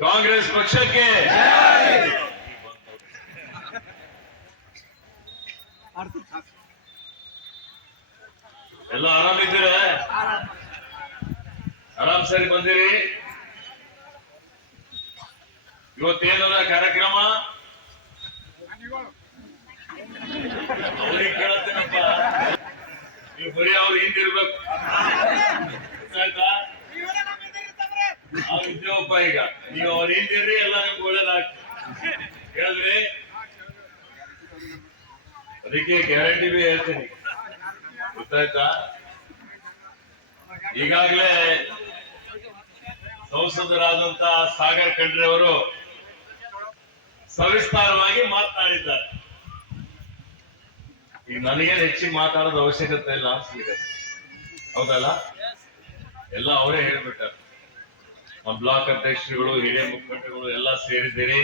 ಕಾಂಗ್ರೆಸ್ ಪಕ್ಷಕ್ಕೆ. ಎಲ್ಲ ಆರಾಮಿದ್ದೀರ? ಆರಾಮ್ ಸರಿ ಬಂದಿರಿ. ಇವತ್ತೇನದ ಕಾರ್ಯಕ್ರಮ? ಅವ್ರಿಗೆ ಕೇಳತ್ತೇನಪ್ಪ ನೀವು ಬರೀ ಅವ್ರ ಹಿಂದಿರ್ಬೇಕು. ಗೊತ್ತಾಯ್ತಾ ಇದ್ದೇವಪ್ಪ ಈಗ? ನೀವು ಅವ್ರ ಹಿಂದಿರ್ರಿ ಎಲ್ಲ ನಿಮ್ಗೆ ಒಳ್ಳೇದಾಗ್ತದೆ ಹೇಳಿದ್ರಿ ಅದಕ್ಕೆ ಗ್ಯಾರಂಟಿ ಬಿ ಹೇಳ್ತೀನಿ. ಗೊತ್ತಾಯ್ತಾ? ಈಗಾಗಲೇ ಸಂಸದರಾದಂತ ಸಾಗರ್ ಖಂಡ್ರೆ ಅವರು ಸವಿಸ್ತಾರವಾಗಿ ಮಾತನಾಡಿದ್ದಾರೆ. ಈಗ ನನಗೇನು ಹೆಚ್ಚಿಗೆ ಮಾತಾಡೋದು ಅವಶ್ಯಕತೆ ಇಲ್ಲ ಅನ್ಸಿದೆ ಹೌದಲ್ಲ? ಎಲ್ಲ ಅವರೇ ಹೇಳ್ಬಿಟ್ಟಾರೆ. ಬ್ಲಾಕ್ ಅಧ್ಯಕ್ಷರುಗಳು, ಹಿರಿಯ ಮುಖಂಡರುಗಳು ಎಲ್ಲ ಸೇರಿದ್ದೀರಿ.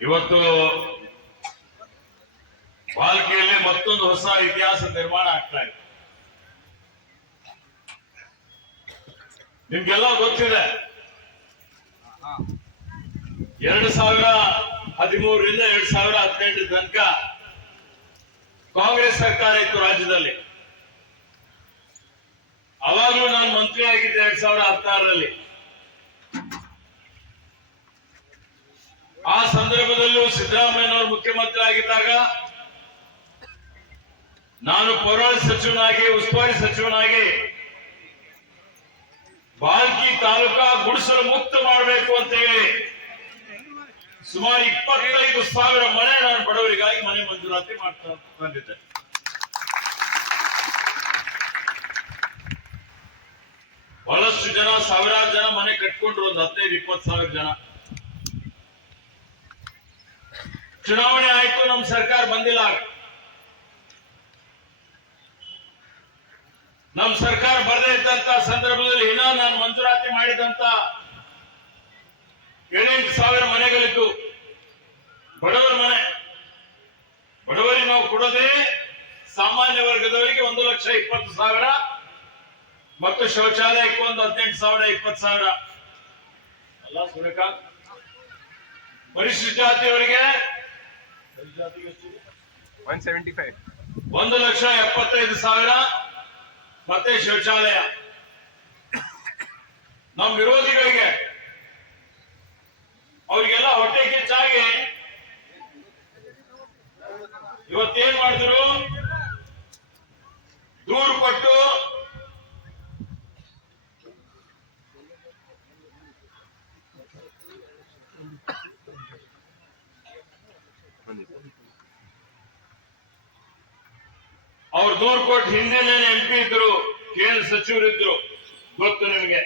ಇವತ್ತು ಬಾಲ್ಕಿಯಲ್ಲಿ ಮತ್ತೊಂದು ಹೊಸ ಇತಿಹಾಸ ನಿರ್ಮಾಣ ಆಗ್ತಾ ಇದೆ. ನಿಮ್ಗೆಲ್ಲ ಗೊತ್ತಿದೆ. ಎರಡು ಸಾವಿರ ಹದಿಮೂರರಿಂದ ಎರಡ್ ಸಾವಿರ ಹದಿನೆಂಟು ತನಕ ಕಾಂಗ್ರೆಸ್ ಸರ್ಕಾರ ಇತ್ತು ರಾಜ್ಯದಲ್ಲಿ. ಅವಾಗಲೂ ನಾನು ಮಂತ್ರಿ ಆಗಿದ್ದೆ ಎರಡ್ ಸಾವಿರ ಹದಿನಾರರಲ್ಲಿ. ಆ ಸಂದರ್ಭದಲ್ಲೂ ಸಿದ್ದರಾಮಯ್ಯನವರು ಮುಖ್ಯಮಂತ್ರಿ ಆಗಿದ್ದಾಗ ನಾನು ಪೌರಾಡ ಸಚಿವನಾಗಿ, ಉಸ್ತುವಾರಿ ಸಚಿವನಾಗಿ ಬಾಲ್ಕಿ ತಾಲೂಕಾ ಗುಡಿಸಲು ಮುಕ್ತ ಮಾಡಬೇಕು ಅಂತ ಹೇಳಿ ಸುಮಾರು ಇಪ್ಪತ್ತೈದು ಸಾವಿರ ಮನೆ ನಾನು ಬಡವರಿಗಾಗಿ ಮನೆ ಮಂಜೂರಾತಿ ಮಾಡ್ತಾ ಬಂದಿದ್ದೆ. ಬಹಳಷ್ಟು ಜನ, ಸಾವಿರಾರು ಜನ ಮನೆ ಕಟ್ಕೊಂಡ್ರು, ಒಂದು ಹದಿನೈದು, ಇಪ್ಪತ್ತು ಸಾವಿರ ಜನ. ಚುನಾವಣೆ ಆಯ್ತು, ನಮ್ ಸರ್ಕಾರ ಬಂದಿಲ್ಲ. ನಮ್ ಸರ್ಕಾರ ಬರದೇ ಇದ್ದಂತ ಸಂದರ್ಭದಲ್ಲಿ ಇನ್ನ ನಾನು ಮಂಜೂರಾತಿ ಮಾಡಿದಂತ ಏಳೆಂಟು ಸಾವಿರ ಮನೆಗಳಿದ್ದು, ಬಡವರ ಮನೆ. ಬಡವರಿಗೆ ನಾವು ಕೊಡೋದೇ ಸಾಮಾನ್ಯ ವರ್ಗದವರಿಗೆ ಒಂದು ಲಕ್ಷ ಇಪ್ಪತ್ತು ಸಾವಿರ. ಮತ್ತು ಶೌಚಾಲಯಕ್ಕೆ ಒಂದು ಹದಿನೆಂಟು ಸಾವಿರ ಇಪ್ಪತ್ತು ಸಾವಿರ. ಅಲ್ಲ ಸೂರ್ಯಕಾಂತ್ ಪರಿಶಿಷ್ಟ ಜಾತಿಯವರಿಗೆ? ಒನ್ ಸೆವೆಂಟಿ ಫೈವ್ ಒಂದು ಲಕ್ಷ ಎಪ್ಪತ್ತೈದು ಸಾವಿರ ಮತ್ತೆ ಶೌಚಾಲಯ. ನಮ್ಮ ವಿರೋಧಿಗಳಿಗೆ ಅವರಿಗೆಲ್ಲ ಹೊಟ್ಟೆ ಕಿಚ್ಚಾಗಿ ಇವತ್ತೇನ್ ಮಾಡಿದ್ರು ದೂರು ಕೊಟ್ಟು ಅವ್ರು ದೂರು ಕೊಟ್ಟು ಹಿಂದಿನ ಎಂ ಪಿ ಇದ್ರು ಕೇಂದ್ರ ಸಚಿವರಿದ್ರು ಗೊತ್ತು ನಿಮಗೆ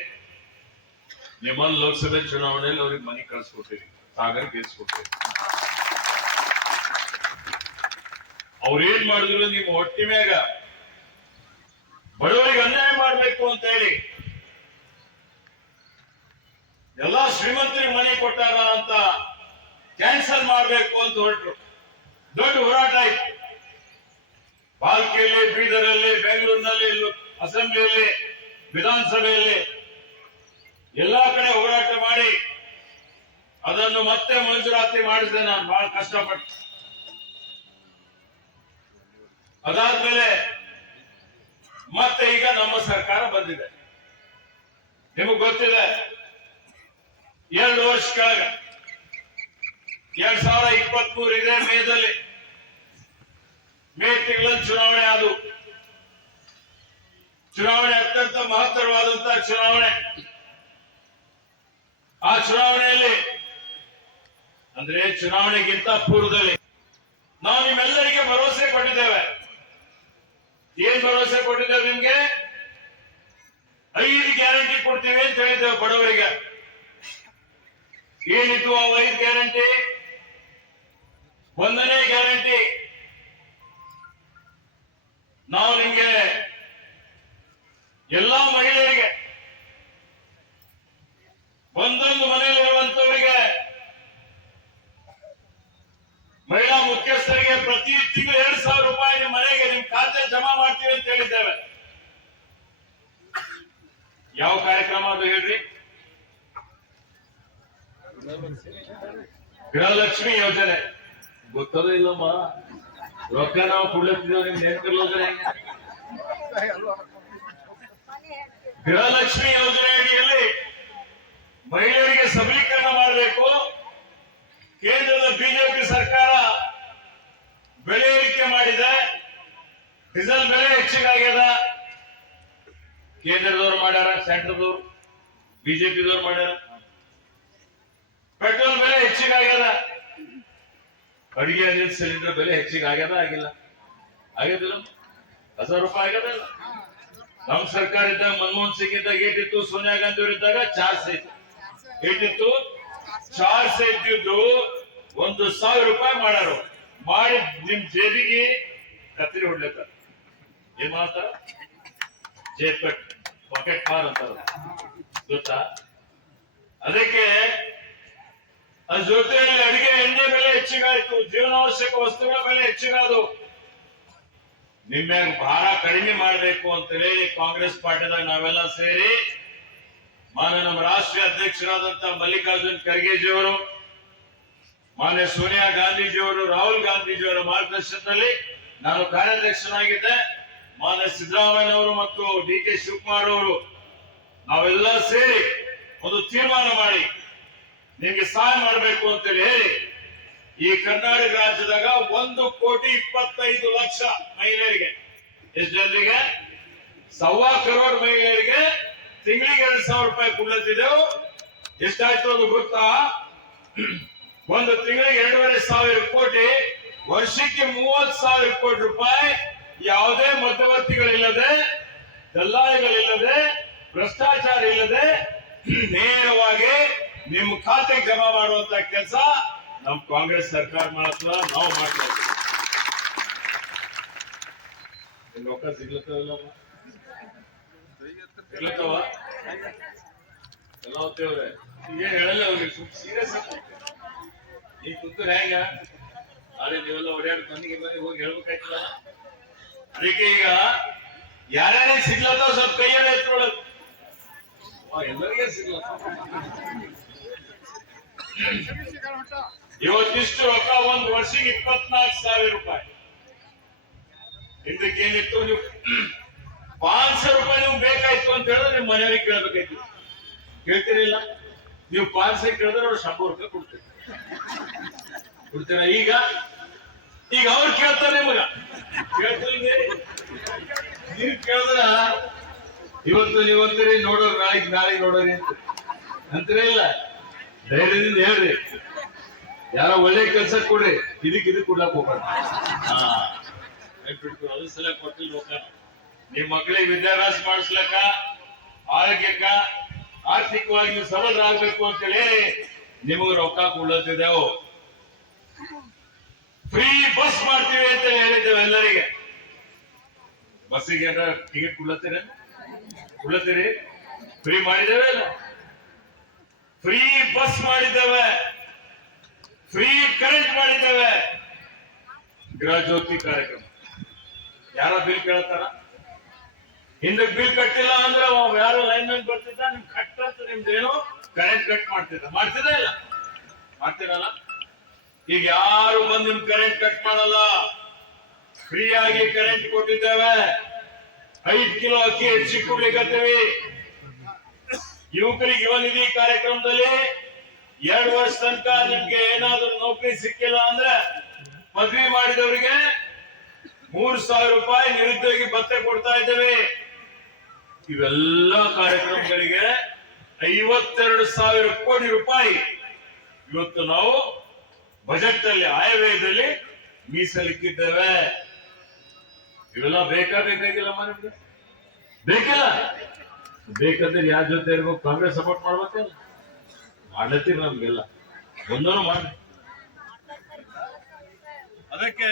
ನಿಮ್ಮಲ್ಲಿ ಲೋಕಸಭೆ ಚುನಾವಣೆಯಲ್ಲಿ ಅವ್ರಿಗೆ ಮನಿ ಕಳಿಸ್ಕೊಟ್ಟಿರಿ, ಸಾಗರ್ ಗೆಲ್ಸ್ಕೊಟ್ಟಿರಿ. ಅವ್ರೇನ್ ಮಾಡಿದ್ರು ನಿಮ್ಮ ಹೊಟ್ಟೆ ಮ್ಯಾಗ? ಬಡವರಿಗೆ ಅನ್ಯಾಯ ಮಾಡ್ಬೇಕು ಅಂತ ಹೇಳಿ. ಎಲ್ಲಾ ಶ್ರೀಮಂತರಿಗೆ ಮನೆ ಕೊಟ್ಟಾರ ಅಂತ ಕ್ಯಾನ್ಸಲ್ ಮಾಡ್ಬೇಕು ಅಂತ ಹೊರಟ್ರು. ದೊಡ್ಡ ಹೋರಾಟ ಆಯ್ತು. ಬಾಲ್ಕಿಯಲ್ಲಿ, ಬೀದರಲ್ಲಿ, ಬೆಂಗಳೂರಿನಲ್ಲಿ, ಅಸೆಂಬ್ಲಿಯಲ್ಲಿ, ವಿಧಾನಸಭೆಯಲ್ಲಿ ಎಲ್ಲಾ ಕಡೆ ಹೋರಾಟ ಮಾಡಿ ಅದನ್ನು ಮತ್ತೆ ಮಂಜೂರಾತಿ ಮಾಡಿದೆ ನಾನು ಬಹಳ ಕಷ್ಟಪಟ್ಟು. ಅದಾದ್ಮೇಲೆ ಮತ್ತೆ ಈಗ ನಮ್ಮ ಸರ್ಕಾರ ಬಂದಿದೆ. ನಿಮಗ್ ಗೊತ್ತಿದೆ, ಎರಡು ವರ್ಷ ಕೆಳಗ, ಎರಡ್ ಸಾವಿರ ಇಪ್ಪತ್ತ್ ಮೂರು ಇದೆ ಮೇದಲ್ಲಿ ಮೇ ತಿಂಗಳಲ್ಲಿ ಚುನಾವಣೆ ಅದು ಚುನಾವಣೆ ಅತ್ಯಂತ ಮಹತ್ತರವಾದಂತಹ ಚುನಾವಣೆ. ಆ ಚುನಾವಣೆಯಲ್ಲಿ, ಅಂದ್ರೆ ಚುನಾವಣೆಗಿಂತ ಪೂರ್ವದಲ್ಲಿ, ನಾವು ನಿಮ್ಮೆಲ್ಲರಿಗೆ ಭರವಸೆ ಕೊಟ್ಟಿದ್ದೇವೆ. ಏನ್ ಭರವಸೆ ಕೊಟ್ಟಿದ್ದೇವೆ ನಿಮ್ಗೆ? ಐದು ಗ್ಯಾರಂಟಿ ಕೊಡ್ತೀವಿ ಅಂತ ಹೇಳಿದ್ದೇವೆ ಬಡವರಿಗೆ. ಏನಿತ್ತು ಆ ಐದು ಗ್ಯಾರಂಟಿ? ಒಂದನೇ ಗ್ಯಾರಂಟಿ. ನಾವು ನಿಮ್ಗೆ ಎಲ್ಲಾ ಮಹಿಳೆಯರಿಗೆ ಒಂದೊಂದು ಮನೆಯಲ್ಲಿರುವಂತವರಿಗೆ ಮಹಿಳಾ ಮುಖ್ಯಸ್ಥರಿಗೆ ಪ್ರತಿ ತಿಂಗಳು ಎರಡ್ ಸಾವಿರ ರೂಪಾಯಿ ನಿಮ್ಮ ಮನೆಗೆ ನಿಮ್ ಖಾತೆ ಜಮಾ ಮಾಡ್ತೀವಿ ಅಂತ ಹೇಳಿದ್ದೇವೆ ಯಾವ ಕಾರ್ಯಕ್ರಮ ಅದು ಹೇಳ್ರಿ ಗೃಹಲಕ್ಷ್ಮಿ ಯೋಜನೆ. ಗೊತ್ತದ ಇಲ್ಲಮ್ಮ? ರೊಕ್ಕ ನಾವು ಕೊಡ್ಲತ್ತಿದ್ದೇವೆ, ನಿಮ್ಗೆ ನೆನಪಿರ್ಲಂದ್ರೆ ಗೃಹಲಕ್ಷ್ಮಿ ಯೋಜನೆ ಅಡಿಯಲ್ಲಿ ಮಹಿಳೆಯರಿಗೆ ಸಬಲೀಕರಣ ಮಾಡಬೇಕು. ಕೇಂದ್ರದ ಬಿಜೆಪಿ ಸರ್ಕಾರ ಬೆಲೆ ಏರಿಕೆ ಮಾಡಿದೆ. ಡೀಸೆಲ್ ಬೆಲೆ ಹೆಚ್ಚಿಗಾಗ್ಯದ. ಕೇಂದ್ರದವ್ರು ಮಾಡ್ಯಾರ, ಸೆಂಟ್ರದವ್ರು, ಬಿಜೆಪಿದವ್ರು ಮಾಡ್ಯಾರ. ಪೆಟ್ರೋಲ್ ಬೆಲೆ ಹೆಚ್ಚಿಗಾಗ್ಯದ. ಅಡಿಗೆ ಅನಿಲ್ ಸಿಲಿಂಡರ್ ಬೆಲೆ ಹೆಚ್ಚಿಗಾಗ್ಯದ ಆಗಿಲ್ಲ. ಆಗ್ಯದಿಲ್ಲ. ಹಜಾರ್ ರೂಪಾಯಿ ಆಗ್ಯದಲ್ಲ ನಮ್ ಸರ್ಕಾರ ಇದ್ದಾಗ, ಮನಮೋಹನ್ ಸಿಂಗ್ ಇದ್ದಾಗ ಏಟಿತ್ತು, ಸೋನಿಯಾ ಗಾಂಧಿ ಇದ್ದಾಗ ಚಾರ್ಜ್ ಸೈತ್ ಏಟಿತ್ತು, ಚಾರ್ಜ್ ಇದ್ದಿದ್ದು ಒಂದು ಸಾವಿರ ರೂಪಾಯಿ ಮಾಡ್ಯಾರ ಮಾಡಿ ನಿಮ್ ಜೇಬಿಗೆ ಕತ್ರಿ ಹೊಡ್ಲತ್ತಾರ ಏನ್ ಮಾಡ್ತಾರ? ಜೇಬ್ ಕಟ್ ಪಾಕೆಟ್ ಮಾರ್ ಅಂತಾರ ಗೊತ್ತಾ? ಅದಕ್ಕೆ ಅದ್ರ ಜೊತೆಯಲ್ಲಿ ಅಡಿಗೆ, ಎಣ್ಣೆ ಬೆಲೆ ಹೆಚ್ಚಿಗಾಯ್ತು. ಜೀವನಾವಶ್ಯಕ ವಸ್ತುಗಳ ಬೆಲೆ ಹೆಚ್ಚಿಗಾದವು ನಿಮ್ಮ ಭಾರ ಕಡಿಮೆ ಮಾಡಬೇಕು ಅಂತೇಳಿ ಕಾಂಗ್ರೆಸ್ ಪಾರ್ಟಿದಾಗ ನಾವೆಲ್ಲ ಸೇರಿ ಮಾನ್ಯ ನಮ್ಮ ರಾಷ್ಟ್ರೀಯ ಅಧ್ಯಕ್ಷರಾದಂತಹ ಮಲ್ಲಿಕಾರ್ಜುನ್ ಖರ್ಗೆಜಿಯವರು, ಮಾನ್ಯ ಸೋನಿಯಾ ಗಾಂಧೀಜಿಯವರು, ರಾಹುಲ್ ಗಾಂಧೀಜಿಯವರ ಮಾರ್ಗದರ್ಶನದಲ್ಲಿ ನಾನು ಕಾರ್ಯಾಧ್ಯಕ್ಷನಾಗಿದ್ದೆ. ಮಾನ್ಯ ಸಿದ್ದರಾಮಯ್ಯನವರು ಮತ್ತು ಡಿ ಕೆ ಶಿವಕುಮಾರ್ ಅವರು ನಾವೆಲ್ಲ ಸೇರಿ ಒಂದು ತೀರ್ಮಾನ ಮಾಡಿ ನಿಮ್ಗೆ ಸಹಾಯ ಮಾಡಬೇಕು ಅಂತೇಳಿ ಹೇಳಿ, ಈ ಕರ್ನಾಟಕ ರಾಜ್ಯದಾಗ ಒಂದು ಕೋಟಿ ಇಪ್ಪತ್ತೈದು ಲಕ್ಷ ಮಹಿಳೆಯರಿಗೆ, ಎಷ್ಟು ಜನರಿಗೆ? ಸವ್ವಾ ಕರೋಡ್ ಮಹಿಳೆಯರಿಗೆ ತಿಂಗಳಿಗೆ ಎರಡ್ ಸಾವಿರ ರೂಪಾಯಿ ಕೊಡ್ಲತ್ತಿದ್ದೆವು. ಎಷ್ಟಾಯ್ತು ಅದು ಗೊತ್ತಾ? ಒಂದು ತಿಂಗಳಿಗೆ ಎರಡೂವರೆ ಸಾವಿರ ಕೋಟಿ, ವರ್ಷಕ್ಕೆ ಮೂವತ್ ಸಾವಿರ ಕೋಟಿ ರೂಪಾಯಿ ಯಾವುದೇ ಮಧ್ಯವರ್ತಿಗಳಿಲ್ಲದೆ, ದಲ್ಲಾಳಿಗಳಿಲ್ಲದೆ, ಭ್ರಷ್ಟಾಚಾರ ಇಲ್ಲದೆ, ನೇರವಾಗಿ ನಿಮ್ಮ ಖಾತೆಗೆ ಜಮಾ ಮಾಡುವಂತ ಕೆಲಸ ನಮ್ಮ ಕಾಂಗ್ರೆಸ್ ಸರ್ಕಾರ ಮಾಡತ್ವ, ನಾವು ಮಾಡ್ತಾ ರೊಕ್ಕ ಸಿಗ್ಲತ್ತವಲ್ಲಮ್ಮ ಸಿಗ್ಲತ್ತವ? ಎಲ್ಲ ಹೋಗ್ತೇವ್ರೆ ಏನ್ ಹೇಳಲ್ಲ ಅವ್ರಿಗೆ ಸೀರಿಯಸ್ ಈಗ ಕೂತು ಹೆಂಗ? ನಾಳೆ ನೀವೆಲ್ಲ ಓಡಾಡಿ ಮನೆಗೆ ಮನೆಗೆ ಹೋಗಿ ಹೇಳ್ಬೇಕಾಯ್ತಲ್ಲ? ಅದಕ್ಕೆ ಈಗ ಯಾರ್ಯಾರಿಗೆ ಸಿಗ್ಲತ್ತಾವ ಸ್ವಲ್ಪ ಕೈಯಲ್ಲಿ ಎತ್ಕೊಳ್ಳೋದು. ಎಲ್ಲರಿಗೆ ಸಿಗ್ಲತ್ತಾವ ಇವತ್ತಿಷ್ಟು ರೊಕ್ಕ ಒಂದ್ ವರ್ಷಕ್ಕೆ ಇಪ್ಪತ್ನಾಲ್ಕು ಸಾವಿರ ರೂಪಾಯಿ. ಹಿಂದಕ್ಕೆ ಏನಿತ್ತು? ನೀವು ಪಾಂಚ್ ಸಾವಿರ ರೂಪಾಯಿ ನಿಮ್ಗೆ ಬೇಕಾಯ್ತು ಅಂತ ಹೇಳಿದ್ರೆ ನಿಮ್ ಮನೆಯವ್ರಿಗೆ ಕೇಳ್ಬೇಕಾಯ್ತು. ಕೇಳ್ತಿರಲಿಲ್ಲ. ನೀವು ಪಾಂಚ್ ಸಾವಿರ ಕೇಳಿದ್ರೆ ಅವ್ರು ಶಂಬರ್ ರೂಪಾಯಿ ಕೊಡ್ತೀರಿ. ಕೊಡ್ತೀರ? ಈಗ? ಈಗ ಅವ್ರು ಕೇಳ್ತಾರೆ ನಿಮಗ. ಕೇಳ್ತಿಲ್ಲ ನೀವು? ಕೇಳಿದ್ರ ಇವತ್ತು ನೀವು ಅಂತೀರಿ, ನೋಡೋರು ನಾಳೆಗೆ ನಾಳೆಗೆ ನೋಡೋರಿ ಅಂತ. ಅಂತೀರಾ ಧೈರ್ಯದಿಂದ ಹೇಳ್ರಿ ಯಾರೋ ಒಳ್ಳೆ ಕೆಲಸ ಕೊಡ್ರಿ. ಇದಕ್ ಇದಕ್ ಕೊಡ್ಲಾಕ್ ಹೋಗ್ಬಾರ್ದು ಅದು ಸಲ ಕೊಟ್ಟಿಲ್ಲ ನಿಮ್ ಮಕ್ಕಳಿಗೆ ವಿದ್ಯಾಭ್ಯಾಸ ಮಾಡಿಸ್ಲಕ್ಕ ಆರೋಗ್ಯಕ್ಕ ಆರ್ಥಿಕವಾಗಿ ನೀವು ಸಬಲರಾಗಬೇಕು ಅಂತೇಳಿ ನಿಮಗ್ ರೊಕ್ಕ ಕೊಡ್ಲತ್ತಿದ್ದೆವು. ಫ್ರೀ ಬಸ್ ಮಾಡ್ತೀವಿ ಅಂತ ಹೇಳಿದ್ದೇವೆ ಎಲ್ಲರಿಗೆ. ಬಸ್ಸಿಗೆ ಟಿಕೆಟ್ ಕೊಡ್ಲತ್ತೀರ ಕೊಡ್ಲತ್ತೀರಿ? ಫ್ರೀ ಮಾಡಿದ್ದೇವೆ ಅಲ್ಲ? ಫ್ರೀ ಬಸ್ ಮಾಡಿದ್ದೇವೆ. ಫ್ರೀ ಕರೆಂಟ್ ಮಾಡಿದ್ದೇವೆ. ಗೃಹ ಜ್ಯೋತಿ ಕಾರ್ಯಕ್ರಮ. ಯಾರ ಬಿಲ್ ಕೇಳ್ತಾರ? ಹಿಂದಕ್ಕೆ ಬಿಲ್ ಕಟ್ಟಿಲ್ಲ ಅಂದ್ರೆ ಯಾರು ಲೈನ್ ಮ್ಯಾನ್ ಬರ್ತಿದ್ದ? ನಿಮ್ ಕಟ್ ಅಂತ ನಿಮ್ದೇನು ಕರೆಂಟ್ ಕಟ್ ಮಾಡ್ತಿದ್ದ. ಮಾಡ್ತಿದ್ದ ಇಲ್ಲ? ಮಾಡ್ತಿರಲ್ಲ? ಈಗ ಯಾರು ಬಂದು ನಿಮ್ ಕರೆಂಟ್ ಕಟ್ ಮಾಡಲ್ಲ? ಫ್ರೀ ಆಗಿ ಕರೆಂಟ್ ಕೊಟ್ಟಿದ್ದೇವೆ. ಐದ್ ಕಿಲೋ ಅಕ್ಕಿ ಹೆಚ್ಚಿ ಕೊಡ್ಲಿಕ್ಕತ್ತೀವಿ ಯುವಕರಿಗೆ ಯುವ ನಿಧಿ ಕಾರ್ಯಕ್ರಮದಲ್ಲಿ ಎರಡು ವರ್ಷ ತನಕ ನಿಮ್ಗೆ ಏನಾದ್ರೂ ನೌಕರಿ ಸಿಕ್ಕಿಲ್ಲ ಅಂದ್ರೆ ಮದ್ವೆ ಮಾಡಿದವರಿಗೆ ಮೂರು ಸಾವಿರ ರೂಪಾಯಿ ನಿರುದ್ಯೋಗಿ ಭತ್ತೆ ಕೊಡ್ತಾ ಇದ್ದೇವೆ. ಇವೆಲ್ಲ ಕಾರ್ಯಕ್ರಮಗಳಿಗೆ ಐವತ್ತೆರಡು ಸಾವಿರ ಕೋಟಿ ರೂಪಾಯಿ. ಇವತ್ತು ನಾವು ಬಜೆಟ್ ಅಲ್ಲಿ ಆಯವ್ಯದಲ್ಲಿ ಮೀಸಲಿಕ್ಕಿದ್ದೇವೆ ಇವೆಲ್ಲ ಬೇಕಾ ಬೇಕಾಗಿಲ್ಲಮ್ಮ ನಿಮ್ಗೆ? ಬೇಕಿಲ್ಲ? ಬೇಕಾದ್ರೆ ಯಾರ ಜೊತೆ ಇರ್ಬೇಕು, ಕಾಂಗ್ರೆಸ್ ಸಪೋರ್ಟ್ ಮಾಡ್ಬೇಕಲ್ಲ ಮಾಡ್ಲತ್ತೀರಿ ನಮ್ಗೆಲ್ಲ. ಒಂದನು ಮಾಡಿ ಅದಕ್ಕೆ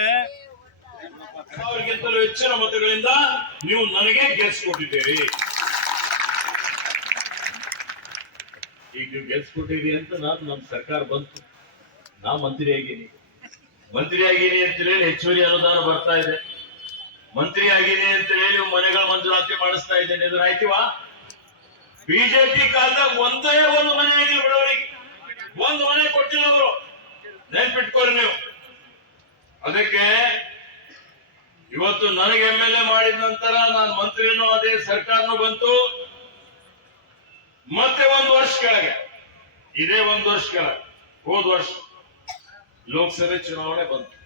ಅವರಿಗಿಂತಲೂ ಹೆಚ್ಚಿನ ಮತಗಳಿಂದ ನೀವು ನನಗೆ ಗೆಲ್ಸ್ಕೊಟ್ಟಿದ್ದೀರಿ. ಈಗ ನೀವು ಗೆಲ್ಸ್ಕೊಟ್ಟಿರಿ ಅಂತ ನಾನು ನಮ್ ಸರ್ಕಾರ ಬಂತು. ನಾ ಮಂತ್ರಿ ಆಗೀನಿ ಮಂತ್ರಿ ಆಗೀನಿ ಅಂತ ಹೇಳಿ ಹೆಚ್ಚುವರಿ ಅನುದಾನ ಬರ್ತಾ ಇದೆ. ಮಂತ್ರಿ ಆಗೀನಿ ಅಂತ ಹೇಳಿ ಮನೆಗಳ ಮಂಜೂರಾತಿ ಮಾಡಿಸ್ತಾ ಇದ್ದೇನೆ. ಇದ್ರ ಆಯ್ತಿವಾ? ಬಿಜೆಪಿ ಕಾಲದಾಗ ಒಂದೇ ಒಂದು ಮನೆ ಆಗಿಲ್ಲ ಬಡವರಿಗೆ. ಒಂದು ಮನೆ ಕೊಟ್ಟಿಲ್ಲ ಅವರು. ನೆನ್ಪಿಟ್ಕೋರಿ ನೀವು. ಅದಕ್ಕೆ ಇವತ್ತು ನನಗೆ ಎಂ ಎಲ್ ಎ ಮಾಡಿದ ನಂತರ ನಾನು ಮಂತ್ರಿನೂ ಅದೇ ಸರ್ಕಾರನೂ ಬಂತು. ಮತ್ತೆ ಒಂದು ವರ್ಷ ಕೆಳಗೆ. ಇದೇ ಒಂದು ವರ್ಷ ಕೆಳಗೆ. ಹೋದ ವರ್ಷ ಲೋಕಸಭೆ ಚುನಾವಣೆ ಬಂತು.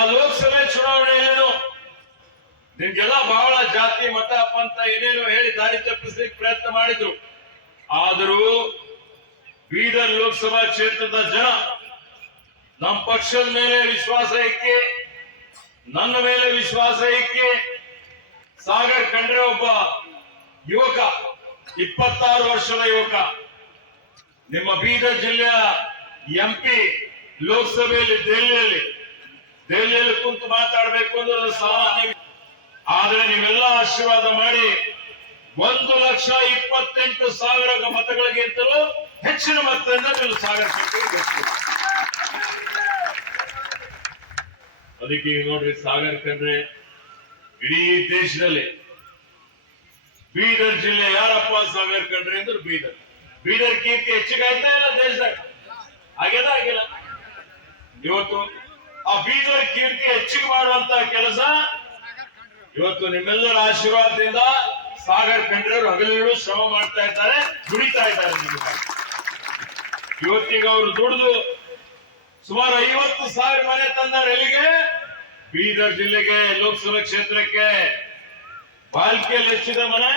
ಆ ಲೋಕಸಭೆ ಚುನಾವಣೆಯಲ್ಲೇನು ನಿಮ್ಗೆಲ್ಲ ಬಹಳ ಜಾತಿ, ಮತ, ಪಂಥ ಏನೇನು ಹೇಳಿ ದಾರಿ ತಪ್ಪಿಸ್ಲಿಕ್ಕೆ ಪ್ರಯತ್ನ ಮಾಡಿದ್ರು. ಆದರೂ ಬೀದರ್ ಲೋಕಸಭಾ ಕ್ಷೇತ್ರದ ಜನ ನಮ್ಮ ಪಕ್ಷದ ಮೇಲೆ ವಿಶ್ವಾಸ ಇಕ್ಕೆ, ನನ್ನ ಮೇಲೆ ವಿಶ್ವಾಸ ಇಕ್ಕೆ, ಸಾಗರ್ ಕಂಡ್ರೆ ಒಬ್ಬ ಯುವಕ, ಇಪ್ಪತ್ತಾರು ವರ್ಷದ ಯುವಕ, ನಿಮ್ಮ ಬೀದರ್ ಜಿಲ್ಲೆಯ ಎಂಪಿ ಲೋಕಸಭೆಯಲ್ಲಿ ದೆಹಲಿಯಲ್ಲಿ ದೆಹಲಿಯಲ್ಲಿ ಕುಂತು ಮಾತಾಡಬೇಕು ಅಂದ್ರೆ ಅದು ಸಾಮಾನ್ಯ ಆದ್ರೆ ನೀವೆಲ್ಲ ಆಶೀರ್ವಾದ ಮಾಡಿ ಒಂದು ಲಕ್ಷ ಇಪ್ಪತ್ತೆಂಟು ಸಾವಿರ ಮತಗಳಿಗಿಂತಲೂ ಹೆಚ್ಚಿನ ಮತದಿಂದ ನೀವು ಶೆಟ್ಟಿಗೆ ಅದಕ್ಕೆ ನೋಡ್ರಿ ಸಾಗರ್ ಕಂಡ್ರೆ ಇಡೀ ದೇಶದಲ್ಲಿ ಬೀದರ್ ಜಿಲ್ಲೆ ಯಾರಪ್ಪ ಸಾಗರ್ ಕಂಡ್ರೆ ಅಂದ್ರೆ ಬೀದರ್. ಬೀದರ್ ಕೀರ್ತಿ ಹೆಚ್ಚಿಗಾಯ್ತಾ ಇಲ್ಲ ದೇಶದಾಗ? ಆಗ್ಯದ ಆಗಿಲ್ಲ. ಇವತ್ತು ಆ ಬೀದರ್ ಕೀರ್ತಿ ಹೆಚ್ಚಿಗೆ ಮಾಡುವಂತ ಕೆಲಸ ಇವತ್ತು ನಿಮ್ಮೆಲ್ಲರ ಆಶೀರ್ವಾದದಿಂದ ಸಾಗರ್ ಖಂಡ್ರೆಯವರು ಹಗಲಿರುಳು ಶ್ರಮ ಮಾಡ್ತಾ ಇದ್ದಾರೆ, ದುಡಿತಾ ಇದ್ದಾರೆ ಇವತ್ತಿಗೆ ಅವರು ದುಡಿದು ಸುಮಾರು ಐವತ್ತು ಸಾವಿರ ಮನೆ ತಂದಾರೆ ಎಲ್ಲಿಗೆ? ಬೀದರ್ ಜಿಲ್ಲೆಗೆ, ಲೋಕಸಭಾ ಕ್ಷೇತ್ರಕ್ಕೆ. ಬಾಲ್ಕಿಯಲ್ಲಿ ಹೆಚ್ಚಿದ ಮನೆ?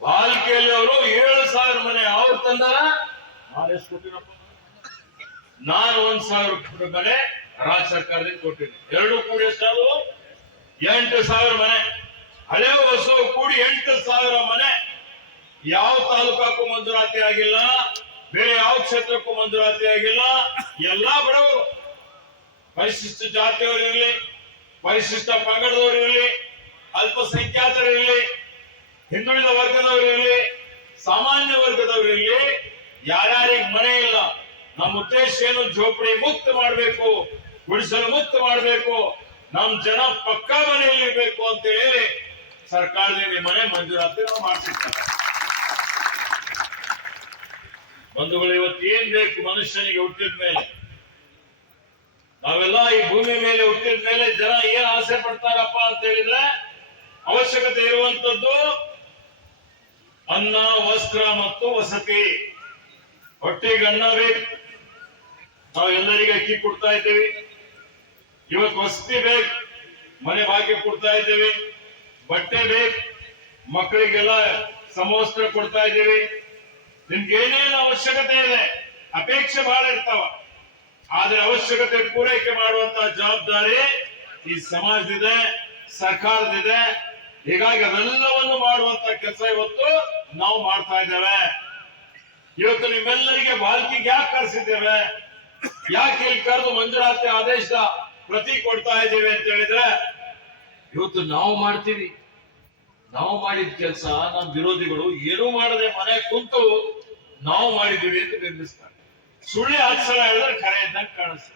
ಬಾಲ್ಕಿಯಲ್ಲಿ ಅವರು ಏಳು ಸಾವಿರ ಮನೆ. ಅವ್ರು ತಂದಾರ? ಎಷ್ಟು ಕೊಟ್ಟಿನಪ್ಪ. ನಾನು ಒಂದ್ ಸಾವಿರ ಕೋಟಿ ಮನೆ ರಾಜ್ಯ ಸರ್ಕಾರದಿಂದ ಕೊಟ್ಟಿದ್ದೆ ಎರಡು ಕೂಡಿ ಎಷ್ಟಾದವು ಎಂಟು ಸಾವಿರ ಮನೆ. ಹಳೆ ಹೊಸ ಕೂಡಿ ಎಂಟು ಸಾವಿರ ಮನೆ. ಯಾವ ತಾಲೂಕಕ್ಕೂ ಮಂಜೂರಾತಿ ಆಗಿಲ್ಲ, ಬೇರೆ ಯಾವ ಕ್ಷೇತ್ರಕ್ಕೂ ಮಂಜೂರಾತಿ ಆಗಿಲ್ಲ. ಎಲ್ಲಾ ಬಡವರು. ಪರಿಶಿಷ್ಟ ಜಾತಿಯವರು ಇರಲಿ, ಪರಿಶಿಷ್ಟ ಪಂಗಡದವರು ಇರಲಿ, ಅಲ್ಪಸಂಖ್ಯಾತರು ಇರಲಿ, ಹಿಂದುಳಿದ ವರ್ಗದವರು ಇರಲಿ, ಸಾಮಾನ್ಯ ವರ್ಗದವರು ಇರಲಿ, ಯಾರ್ಯಾರಿಗೆ ಮನೆ ಇಲ್ಲ ನಮ್ಮ ಉದ್ದೇಶ ಏನು? ಜೋಪಡಿ ಮುಕ್ತ ಮಾಡಬೇಕು, ಗುಡಿಸಲು ಮುಕ್ತ ಮಾಡಬೇಕು, ನಮ್ ಜನ ಪಕ್ಕಾ ಮನೆಯಲ್ಲಿ ಇರಬೇಕು ಅಂತ ಹೇಳಿ ಸರ್ಕಾರದಲ್ಲಿ ಮನೆ ಮಂಜೂರಾತಿ ನಾವು ಮಾಡ್ತಿರ್ತಾರೆ ಬಂಧುಗಳು, ಇವತ್ತು ಏನ್ ಬೇಕು ಮನುಷ್ಯನಿಗೆ ಹುಟ್ಟಿದ ಮೇಲೆ? ನಾವೆಲ್ಲ ಈ ಭೂಮಿ ಮೇಲೆ ಹುಟ್ಟಿದ ಮೇಲೆ ಜನ ಏನ್ ಆಸೆ ಪಡ್ತಾರಪ್ಪ ಅಂತ ಹೇಳಿದ್ರೆ ಅವಶ್ಯಕತೆ ಇರುವಂತದ್ದು ಅನ್ನ, ವಸ್ತ್ರ ಮತ್ತು ವಸತಿ. ಹೊಟ್ಟೆಗೆ ಅನ್ನ ಬೇಕು. ನಾವು ಎಲ್ಲರಿಗೆ ಅಕ್ಕಿ ಕೊಡ್ತಾ ಇದ್ದೇವೆ. ಇವತ್ತು ವಸತಿ ಬೇಕು ಮನೆ ಭಾಗ್ಯ ಕೊಡ್ತಾ ಇದ್ದೇವೆ. ಬಟ್ಟೆ ಬೇಕು ಮಕ್ಕಳಿಗೆಲ್ಲ ಸಮವಸ್ತ್ರ ಕೊಡ್ತಾ ಇದ್ದೇವೆ. ನಿಮ್ಗೆ ಏನೇನು ಅವಶ್ಯಕತೆ ಇದೆ, ಅಪೇಕ್ಷೆ ಬಹಳ ಇರ್ತಾವ. ಆದ್ರೆ ಅವಶ್ಯಕತೆ ಪೂರೈಕೆ ಮಾಡುವಂತ ಜವಾಬ್ದಾರಿ ಈ ಸಮಾಜದಿದೆ, ಸರ್ಕಾರದಿದೆ. ಹೀಗಾಗಿ ಅದೆಲ್ಲವನ್ನು ಮಾಡುವಂತ ಕೆಲಸ ಇವತ್ತು ನಾವು ಮಾಡ್ತಾ ಇದ್ದೇವೆ. ಇವತ್ತು ನಿಮ್ಮೆಲ್ಲರಿಗೆ ಬಾಲ್ಕಿಗೆ ಯಾಕೆ ಕರೆಸಿದ್ದೇವೆ. ಯಾಕೆ ಇಲ್ಲಿ ಕರೆದು ಮಂಜೂರಾತಿ ಆದೇಶದ ಪ್ರತಿ ಕೊಡ್ತಾ ಇದ್ದೇವೆ ಅಂತ ಹೇಳಿದ್ರೆ ಇವತ್ತು ನಾವು ಮಾಡ್ತೀವಿ ನಾವು ಮಾಡಿದ ಕೆಲಸ ನಮ್ಮ ವಿರೋಧಿಗಳು ಏನೂ ಮಾಡದೆ ಮನೆ ಕುಂತು ನಾವು ಮಾಡಿದೀವಿ ಅಂತ ಬಿಂಬಿಸ್ತಾರೆ ಸುಳ್ಳು ಹತ್ತು ಸಲ ಹೇಳಿದ್ರೆ ಖರೆ ಇದ್ದಂಗೆ ಕಾಣಿಸ್ತದೆ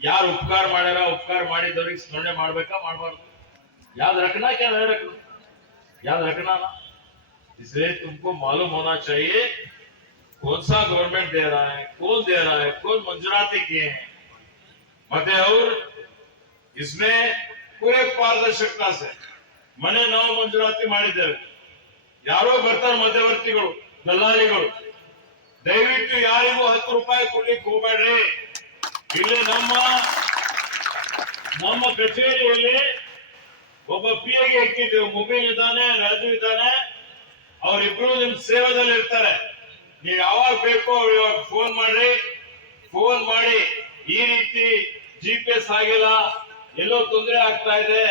ಯಾರು ಉಪಕಾರ ಮಾಡ್ಯಾರ ಉಪಕಾರ ಮಾಡಿದವ್ರಿಗೆ ಸ್ಮರಣೆ ಮಾಡ್ಬೇಕಾ ಮಾಡಬಾರ್ದು ಯಾವ್ದು रखना क्या नहीं रखना याद रखना ना इसलिए तुमको मालूम होना चाहिए कौन सा गवर्नमेंट दे रहा है कौन दे रहा है कौन मंजूराती किए हैं ಮತ್ತೆ और इसमें पूरे पारदर्शकता से ಮನೆ ನಾವು ಮಂಜೂರಾತಿ ಮಾಡಿದ್ದೇವೆ ಯಾರೋ ಬರ್ತಾರೆ ಮಧ್ಯವರ್ತಿಗಳು ದಲ್ಲಾಳಿಗಳು ದಯವಿಟ್ಟು ಯಾರಿಗೂ ಹತ್ತು ರೂಪಾಯಿ ಕೊಡ್ಲಿಕ್ಕೆ ಹೋಗ್ಬೇಡ್ರಿ ಇಲ್ಲಿ ನಮ್ಮ ನಮ್ಮ ಕಚೇರಿಯಲ್ಲಿ ಒಬ್ಬ ಪಿ ಎಗೆ ಇಟ್ಟಿದ್ದೇವೆ ಮೊಬೈಲ್ ಇದ್ದಾನೆ ರಾಜು ಇದ್ದಾನೆ ಅವರಿಬ್ರು ನಿಮ್ ಸೇವೆದಲ್ಲಿ ಇರ್ತಾರೆ ನೀವು ಯಾವಾಗ ಬೇಕೋ ಫೋನ್ ಮಾಡ್ರಿ. ಫೋನ್ ಮಾಡಿ. ಈ ರೀತಿ ಜಿ ಪಿ ಎಸ್ ಆಗಿಲ್ಲ. ಎಲ್ಲೋ ತೊಂದರೆ ಆಗ್ತಾ ಇದೆ.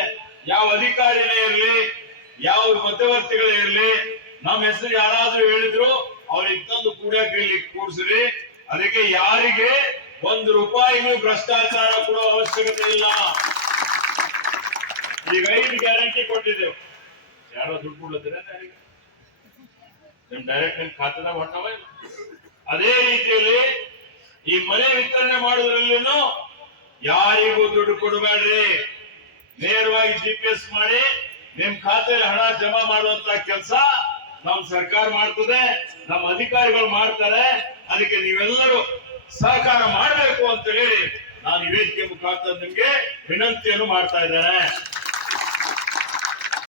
ಯಾವ ಅಧಿಕಾರಿನೇ ಇರಲಿ, ಯಾವ ಮಧ್ಯವರ್ತಿಗಳೇ ಇರಲಿ, ನಮ್ಮ ಹೆಸರು ಯಾರಾದ್ರೂ ಹೇಳಿದ್ರು ಅವ್ರು ಇತ್ತೊಂದು ಇಲ್ಲಿ ಕೂಡಿಸ್ರಿ ಅದಕ್ಕೆ ಯಾರಿಗೆ ಒಂದು ರೂಪಾಯಿನೂ ಭ್ರಷ್ಟಾಚಾರ ಕೊಡೋ ಅವಶ್ಯಕತೆ ಇಲ್ಲ. ಈಗ ಐದು ಗ್ಯಾರಂಟಿ ಕೊಟ್ಟಿದ್ದೇವೆ. ಯಾರೋ ದುಡ್ಡು ಕೊಡ್ಲತ್ತೀರ ಡೈರೆಕ್ಟ್ ನಿಮ್ ಖಾತೆದಾಗ ಹೊಟ್ಟವ ಇಲ್ಲ? ಅದೇ ರೀತಿಯಲ್ಲಿ ಈ ಮನೆ ವಿತರಣೆ ಮಾಡುವುದರಲ್ಲಿ ಯಾರಿಗೂ ದುಡ್ಡು ಕೊಡಬೇಡ್ರಿ. ನೇರವಾಗಿ ಜಿ ಪಿ ಎಸ್ ಮಾಡಿ ನಿಮ್ ಖಾತೆಯಲ್ಲಿ ಹಣ ಜಮಾ ಮಾಡುವಂತ ಕೆಲಸ ನಮ್ಮ ಸರ್ಕಾರ ಮಾಡ್ತದೆ ನಮ್ಮ ಅಧಿಕಾರಿಗಳು ಮಾಡ್ತಾರೆ. ಅದಕ್ಕೆ ನೀವೆಲ್ಲರೂ ಸಹಕಾರ ಮಾಡಬೇಕು ಅಂತ ಹೇಳಿ ನಾನು ವೇದಿಕೆ ಮುಖಾಂತರ ನಿಮ್ಗೆ ವಿನಂತಿಯನ್ನು ಮಾಡ್ತಾ ಇದ್ದೇನೆ.